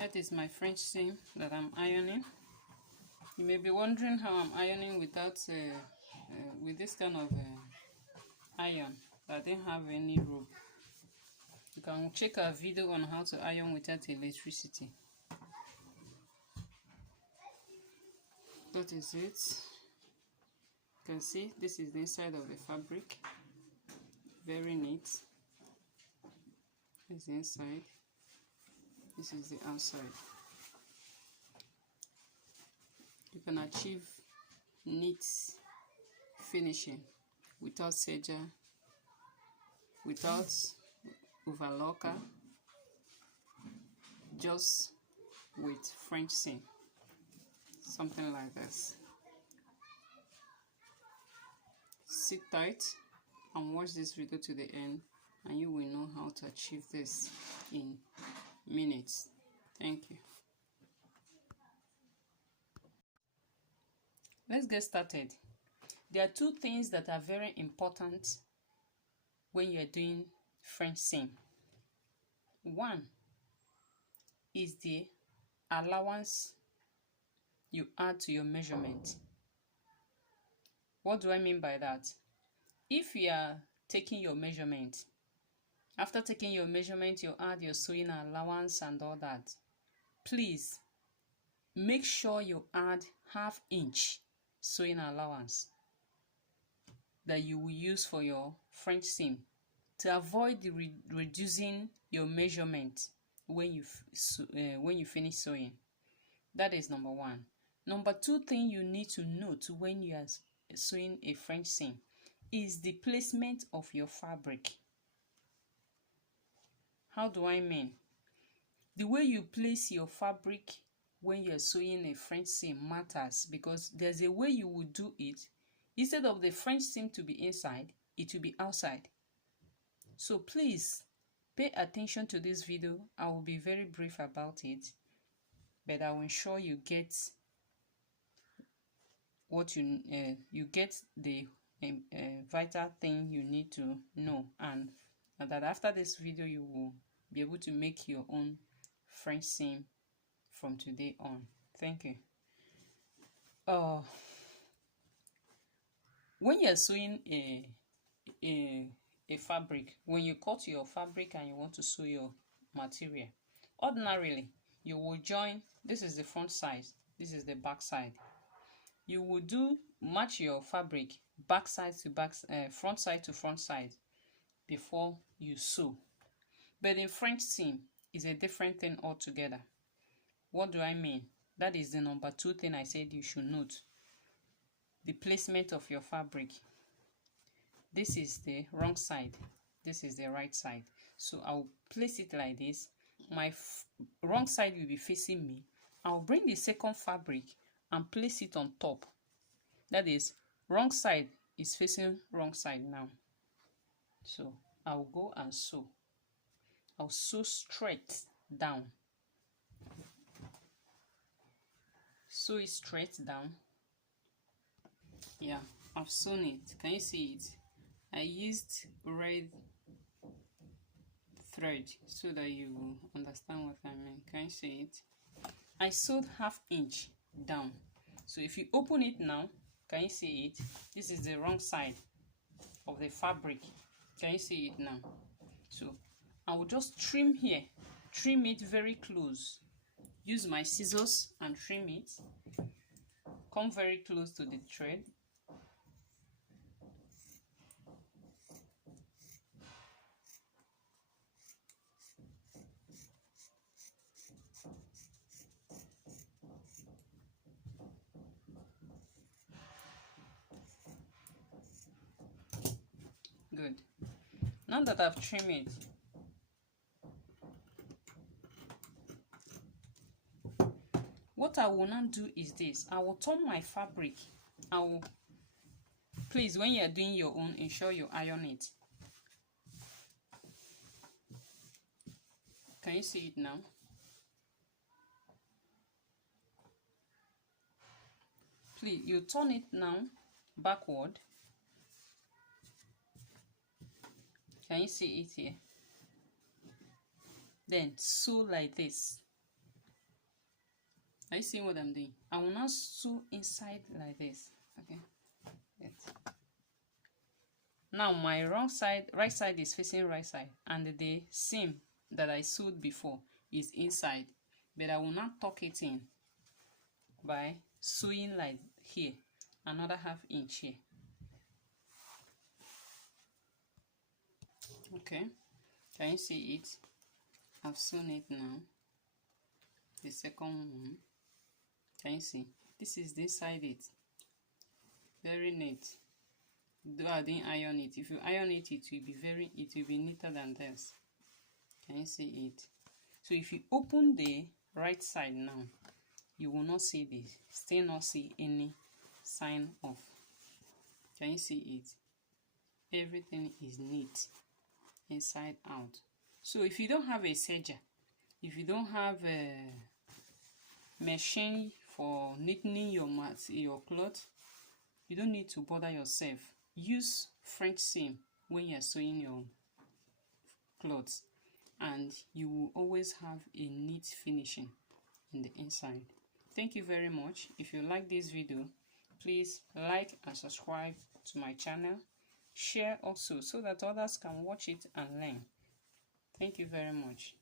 That is my French seam that I'm ironing. You may be wondering how I'm ironing without with this kind of iron. I didn't have any rope. You can check our video on how to iron without electricity. That is it. You can see this is the inside of the fabric. Very neat. This is the inside. This is the outside. You can achieve neat finishing without serger, without overlocker, just with French seam. Something like this. Sit tight and watch this video to the end, and you will know how to achieve this in minutes. Thank you. Let's get started. There are two things that are very important when you're doing French seam. One is the allowance you add to your measurement. What do I mean by that? If you are taking your measurement, after taking your measurement, you add your sewing allowance and all that. Please make sure you add ½ inch sewing allowance that you will use for your French seam to avoid the reducing your measurement when you finish sewing. That is number one. Number two thing you need to note when you are sewing a French seam is the placement of your fabric. How do I mean? The way you place your fabric when you're sewing a French seam matters, because there's a way you would do it. Instead of the French seam to be inside, it will be outside. So please pay attention to this video. I will be very brief about it, but I will ensure you get what you get the vital thing you need to know, and that after this video you will be able to make your own French seam from today on. Thank you. When you're sewing a fabric, when you cut your fabric and you want to sew your material, ordinarily you will join. This is the front side, this is the back side. You will match your fabric back side to back, front side to front side before you sew. But in French seam is a different thing altogether. What do I mean? That is the number two thing I said you should note. The placement of your fabric. This is the wrong side. This is the right side. So I'll place it like this. My wrong side will be facing me. I'll bring the second fabric and place it on top. That is, wrong side is facing wrong side now. So I'll go and sew. I'll sew straight down. Sew it straight down. Yeah, I've sewn it. Can you see it? I used red thread so that you will understand what I mean. Can you see it? I sewed ½ inch down. So if you open it now, can you see it? This is the wrong side of the fabric. Can you see it now? So I will just trim here. Trim it very close. Use my scissors and trim it. Come very close to the thread. Good. Now that I've trimmed it, what I will now do is this. I will turn my fabric. Please, when you are doing your own, ensure you iron it. Can you see it now? Please, you turn it now backward. Can you see it here? Then sew like this. Are you seeing what I'm doing? I will not sew inside like this. Okay. Now my right side is facing right side, and the seam that I sewed before is inside, but I will not tuck it in by sewing like here, another ½ inch here. Okay, can you see it? I've sewn it now. The second one, can you see? This is the inside it. Very neat. Though I didn't iron it. If you iron it, it will be neater than this. Can you see it? So if you open the right side now, you will not see this. Still not see any sign of. Can you see it? Everything is neat inside out. So if you don't have a serger, if you don't have a machine for neatening your cloth, you don't need to bother yourself. Use French seam when you're sewing your clothes, and you will always have a neat finishing in the inside. Thank you very much. If you like this video, please like and subscribe to my channel. Share also so that others can watch it and learn. Thank you very much.